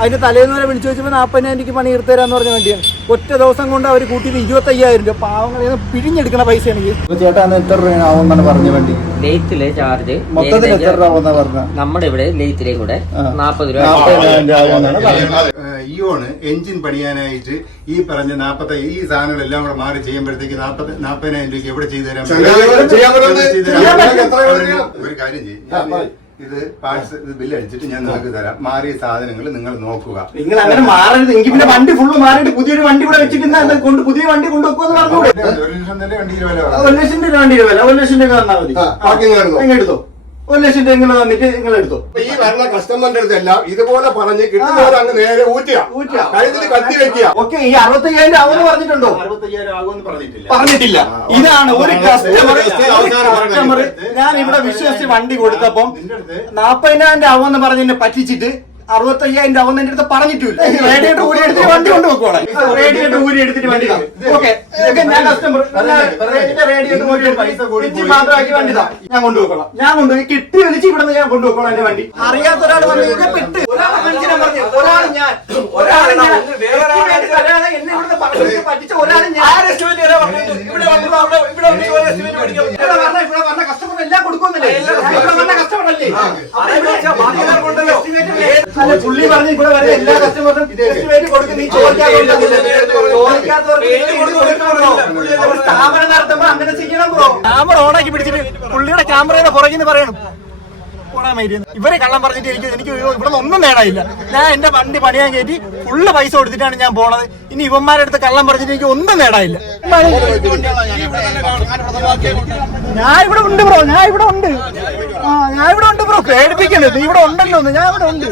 അതിന്റെ തലേന്ന് വരെ വിളിച്ചു വെച്ചപ്പോൾ നാൽപ്പതിനായിരം എനിക്ക് പണി എടുത്തു തരാന്ന് പറഞ്ഞ വണ്ടിയാണ്. ഒറ്റ ദിവസം കൊണ്ട് അവർ കൂട്ടിയിട്ട് ഇരുപത്തയ്യായിരം രൂപ. പാവങ്ങളെ നിന്ന് പിഴിഞ്ഞെടുക്കണ പൈസ എനിക്ക് ചേട്ടാ എത്ര രൂപയാണ് ആവുമെന്നാണ് പറഞ്ഞ വണ്ടി? ലേറ്റിലെ ചാർജ് മൊത്തത്തിൽ എത്ര രൂപ പറഞ്ഞ? നമ്മുടെ ഇവിടെ ലേറ്റിലെ കൂടെ നാൽപ്പത് രൂപ. ഇയോണ് എഞ്ചിൻ പണിയാനായിട്ട് ഈ പറഞ്ഞ നാപ്പത്തി ഈ സാധനങ്ങൾ എല്ലാം കൂടെ മാറി ചെയ്യുമ്പോഴത്തേക്ക് നാപ്പത്തി നാപ്പതിനായിരം രൂപയ്ക്ക് എവിടെ ചെയ്തു തരാം? ഒരു കാര്യം ചെയ്യും. ഇത് പാർട്സ് ഇത് ബില്ല് അടിച്ചിട്ട് ഞാൻ നിങ്ങൾക്ക് തരാം. മാറിയ സാധനങ്ങൾ നിങ്ങൾ നോക്കുക. നിങ്ങൾ അങ്ങനെ മാറരുത്. എങ്കിൽ പിന്നെ വണ്ടി ഫുള്ള് മാറിയിട്ട് പുതിയൊരു വണ്ടി കൂടെ വെച്ചിട്ട് കൊണ്ട് പുതിയ വണ്ടി കൊണ്ടുവെക്കുമെന്ന് പറഞ്ഞു ഒരു ലക്ഷം തന്നെ വണ്ടിയിൽ വില ഒരു ലക്ഷം രൂപ വണ്ടി വില. ഒരു ലക്ഷം രൂപ തന്നാൽ മതി. എടുത്തോ. ഒരു ലക്ഷം രൂപ നിങ്ങൾ തന്നിട്ട് നിങ്ങൾ എടുത്തു. ഈ വരുന്ന കസ്റ്റമറിന്റെ അടുത്തെല്ലാം ഇതുപോലെ പറഞ്ഞ് കിട്ടുന്നവർ അങ്ങ് നേരെ ഊറ്റുക. ഊറ്റുക. കഴുത്തിൽ കത്തി വെക്കുക. ഓക്കെ ഈ അറുപത്തയ്യായിരം ആവുമെന്ന് പറഞ്ഞിട്ടുണ്ടോ? അറുപത്തയ്യായിരം ആകുമെന്ന് പറഞ്ഞിട്ടില്ല. പറഞ്ഞിട്ടില്ല. ഇതാണ് ഒരു കസ്റ്റമർ ഞാൻ ഇവിടെ വിശ്വസിച്ച് വണ്ടി കൊടുത്തപ്പം നാപ്പതിനായിരം ആവുമെന്ന് പറഞ്ഞ് എന്നെ പറ്റിച്ചിട്ട് അറുപത്തയ്യായിരം രൂപ എന്റെ അടുത്ത് പറഞ്ഞിട്ടില്ല റേഡിയേറ്റർ ഊരി എടുത്തിട്ട് വണ്ടി കൊണ്ടുപോക്കോളെ റേഡിയേറ്റർ ഊരി എടുത്തിട്ട് വണ്ടി ഓക്കെ ഞാൻ കസ്റ്റമർ റേഡിയേറ്റർ ഊരി എടുത്ത് മാത്രമാക്കി വണ്ടി താ. ഞാൻ ഞാൻ കൊണ്ടുപോയി കിട്ടി വിളിച്ച് ഇവിടെ ഞാൻ കൊണ്ടുപോക്കോളാം എന്റെ വണ്ടി. അറിയാത്ത ഒരാൾ വന്നു കഴിഞ്ഞാൽ പെട്ട് ഒരാൾ ഞാൻ ഒരാൾ ഞാൻ എന്നെ ഇവിടുന്ന് പറഞ്ഞു പറ്റിച്ച ഒരാൾ ഞാൻ ഇവിടെ വന്ന ഇവിടെ വന്ന കസ്റ്റമർ എല്ലാം കൊടുക്കുന്നില്ലേ ഇവിടെ വന്ന കസ്റ്റമർ അല്ലേ അല്ല, പുള്ളി പറഞ്ഞു ഇവിടെ വരുന്ന എല്ലാ കസ്റ്റമറിനും എസ്റ്റിമേറ്റ് കൊടുക്കും നീ ചോദിക്കാത്തവർക്ക് ചോദിക്കാത്തവർക്ക് നീ കൊടുക്കണോ? അപ്പോൾ സ്ഥാപനം നടത്തുമ്പോ അങ്ങനെ ചെയ്യണം ബ്രോ. ക്യാമറ ഓണാക്കി പിടിച്ചിട്ട് പുള്ളിയുടെ ക്യാമറയുടെ പുറകിന്ന് പറയണം. ഇവരെ കള്ളം പറഞ്ഞിട്ട് എനിക്ക് എനിക്ക് ഇവിടെ ഒന്നും നേടാനില്ല. ഞാൻ എന്റെ വണ്ടി പണിയാൻ കയറ്റി ഫുള്ള് പൈസ കൊടുത്തിട്ടാണ് ഞാൻ പോണത്. ഇനി ഇവന്മാരുടെ അടുത്ത് കള്ളം പറഞ്ഞിട്ട് എനിക്ക് ഒന്നും നേടാനില്ല. ഞാൻ ഇവിടെ ഉണ്ട് ബ്രോ ഞാൻ ഇവിടെ ഉണ്ട്. ആ ഞാൻ ഇവിടെ ഉണ്ട് ബ്രോ പേടിപ്പിക്കണ്ടേ നീ ഇവിടെ ഉണ്ടല്ലോ ഞാൻ ഇവിടെ ഉണ്ട്.